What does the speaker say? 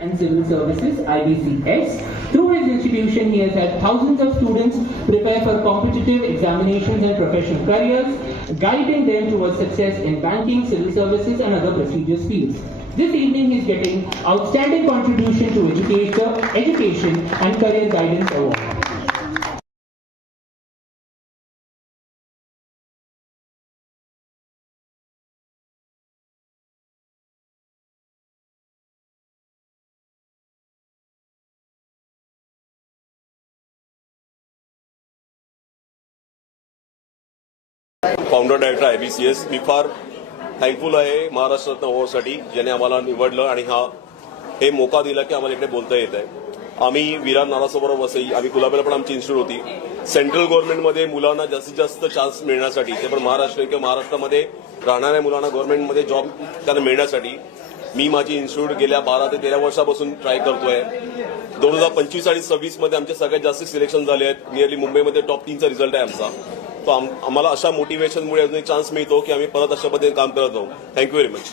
and Civil Services (IBCS). Through his institution, he has helped thousands of students prepare for competitive examinations and professional careers, guiding them towards success in banking, civil services, and other prestigious fields. This evening, he is getting Outstanding Contribution to Education and Career Guidance Award. Founder director IBCS. मी फार thankful आहे महाराष्ट्र रत्न अवॉर्डसाठी, ज्याने आम्हाला निवडलं आणि हे मोका दिला की आम्हाला इकडे बोलता येत आहे. आम्ही विरार नालासोबत वसई, आम्ही कुलाब्याला पण आमची इन्स्टिट्यूट होती. सेंट्रल गव्हर्नमेंटमध्ये मुलांना जास्तीत जास्त चान्स मिळण्यासाठी, ते पण महाराष्ट्र किंवा महाराष्ट्रामध्ये राहणाऱ्या मुलांना गव्हर्नमेंटमध्ये जॉब त्यांना मिळण्यासाठी मी माझी इन्स्टिट्यूट गेल्या 12 ते 13 वर्षापासून ट्राय करतोय. 2025 आणि 26 मध्ये आमचे सगळ्यात जास्त सिलेक्शन झाले आहेत. नियरली मुंबईमध्ये टॉप 3चा रिझल्ट आहे आमचा. तो आम्हाला अशा मोटिवेशनमुळे अजून एक चान्स मिळतो की आम्ही परत अशा पद्धतीने काम करत राहू. Thank you very much.